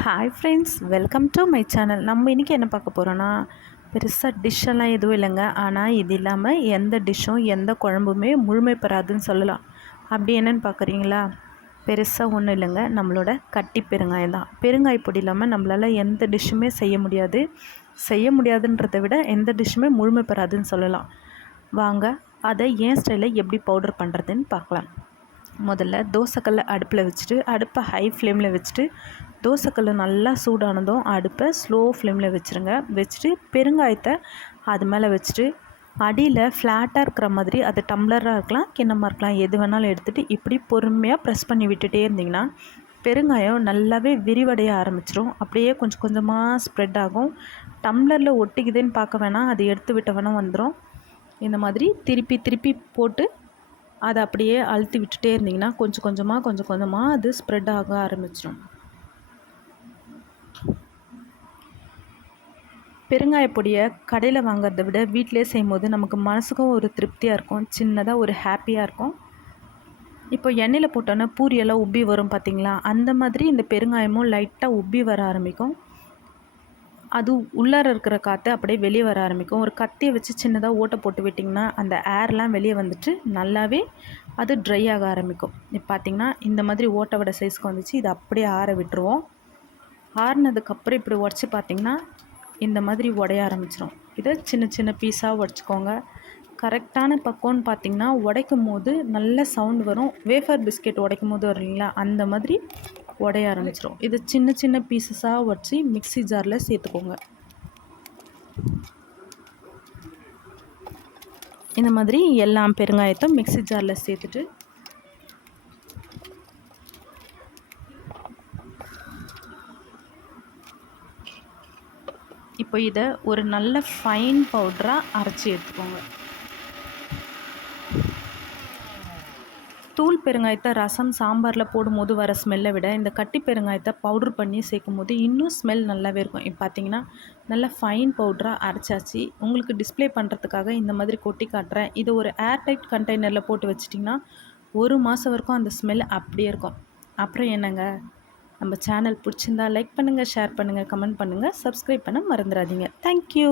Hi friends, welcome to my channel. நம்ம இன்றைக்கி என்ன பார்க்க போகிறோன்னா, பெருசாக டிஷ்ஷெல்லாம் எதுவும் இல்லைங்க. ஆனால் இது இல்லாமல் எந்த டிஷ்ஷும் எந்த குழம்புமே முழுமை பெறாதுன்னு சொல்லலாம். அப்படி என்னென்னு பார்க்குறீங்களா? பெருசாக ஒன்றும் இல்லைங்க, நம்மளோட கட்டி பெருங்காயம் தான். பெருங்காய பொடி இல்லாமல் நம்மளால் எந்த டிஷ்ஷுமே செய்ய முடியாது. செய்ய முடியாதுன்றதை விட எந்த டிஷ்ஷுமே முழுமை பெறாதுன்னு சொல்லலாம். வாங்க அதை ஏன் ஸ்டைலில் எப்படி பவுடர் பண்ணுறதுன்னு பார்க்கலாம். முதல்ல தோசைக்கல்லை அடுப்பில் வச்சுட்டு, அடுப்பை ஹை ஃப்ளேமில் வச்சுட்டு, தோசைக்கல் நல்லா சூடானதும் அடுப்பை ஸ்லோ ஃப்ளேமில் வச்சுருங்க. வச்சுட்டு பெருங்காயத்தை அது மேலே வச்சுட்டு, அடியில் ஃப்ளாட்டாக இருக்கிற மாதிரி, அது டம்ளராக இருக்கலாம், கிண்ணமாக இருக்கலாம், எது வேணாலும் எடுத்துகிட்டு இப்படி பொறுமையாக ப்ரெஸ் பண்ணி விட்டுட்டே இருந்திங்கன்னா பெருங்காயம் நல்லாவே விரிவடைய ஆரம்பிச்சிடும். அப்படியே கொஞ்சம் கொஞ்சமாக ஸ்ப்ரெட் ஆகும். டம்ளரில் ஒட்டிக்குதுன்னு பார்க்க வேணாம், அது எடுத்து விட்ட வேணால் வந்துடும். இந்த மாதிரி திருப்பி திருப்பி போட்டு அதை அப்படியே அழுத்தி விட்டுட்டே இருந்திங்கன்னா கொஞ்சம் கொஞ்சமாக அது ஸ்ப்ரெட் ஆக ஆரம்பிச்சிடும். பெருங்காய பொடியை கடையில் வாங்குறத விட வீட்டிலே செய்யும்போது நமக்கு மனசுக்கும் ஒரு திருப்தியாக இருக்கும், சின்னதாக ஒரு ஹாப்பியாக இருக்கும். இப்போ எண்ணெயில் போட்டோன்னா பூரியெல்லாம் உப்பி வரும் பார்த்திங்களா, அந்த மாதிரி இந்த பெருங்காயமும் லைட்டாக உப்பி வர ஆரம்பிக்கும். அது உள்ளார இருக்கிற காற்று அப்படியே வெளியே வர ஆரம்பிக்கும். ஒரு கத்தியை வச்சு சின்னதாக ஓட்டை போட்டு விட்டிங்கன்னா அந்த ஏர்லாம் வெளியே வந்துட்டு நல்லாவே அது ட்ரை ஆக ஆரம்பிக்கும். இப்போ பார்த்திங்கன்னா இந்த மாதிரி ஓட்டை வடை சைஸ்க்கு வந்துச்சு. இதை அப்படியே ஆற விட்டுருவோம். ஆறுனதுக்கப்புறம் இப்படி உடச்சி பார்த்திங்கன்னா இந்த மாதிரி உடைய ஆரம்பிச்சிடும். இதை சின்ன சின்ன பீஸாக உடச்சிக்கோங்க. கரெக்டான பக்குவம்னு பார்த்திங்கன்னா உடைக்கும் போது நல்ல சவுண்ட் வரும். வேஃபர் பிஸ்கெட் உடைக்கும் போது வரும் இல்லைங்களா, அந்த மாதிரி உடைய ஆரம்பிச்சிடும். இது சின்ன சின்ன பீசஸாக வச்சு மிக்ஸி ஜாரில் சேர்த்துக்கோங்க. இந்த மாதிரி எல்லா பெருங்காயத்தை மிக்ஸி ஜாரில் சேர்த்துட்டு இப்போ இதை ஒரு நல்ல ஃபைன் பவுடராக அரைச்சி எடுத்துக்கோங்க. தூள் பெருங்காயத்தை ரசம் சாம்பாரில் போடும்போது வர ஸ்மெல்லை விட இந்த கட்டி பெருங்காயத்தை பவுட்ரு பண்ணி சேர்க்கும் போது இன்னும் ஸ்மெல் நல்லாவே இருக்கும். இப்போ பார்த்திங்கன்னா நல்லா ஃபைன் பவுட்ராக அரைச்சாச்சு. உங்களுக்கு டிஸ்ப்ளே பண்ணுறதுக்காக இந்த மாதிரி கொட்டி காட்டுறேன். இது ஒரு ஏர்டைட் கண்டெய்னரில் போட்டு வச்சிட்டிங்கன்னா 1 மாதம் வரைக்கும் அந்த ஸ்மெல் அப்படியே இருக்கும். அப்புறம் என்னங்க, நம்ம சேனல் பிடிச்சிருந்தா லைக் பண்ணுங்கள், ஷேர் பண்ணுங்கள், கமெண்ட் பண்ணுங்கள், சப்ஸ்கிரைப் பண்ண மறந்துடாதீங்க. தேங்க்யூ.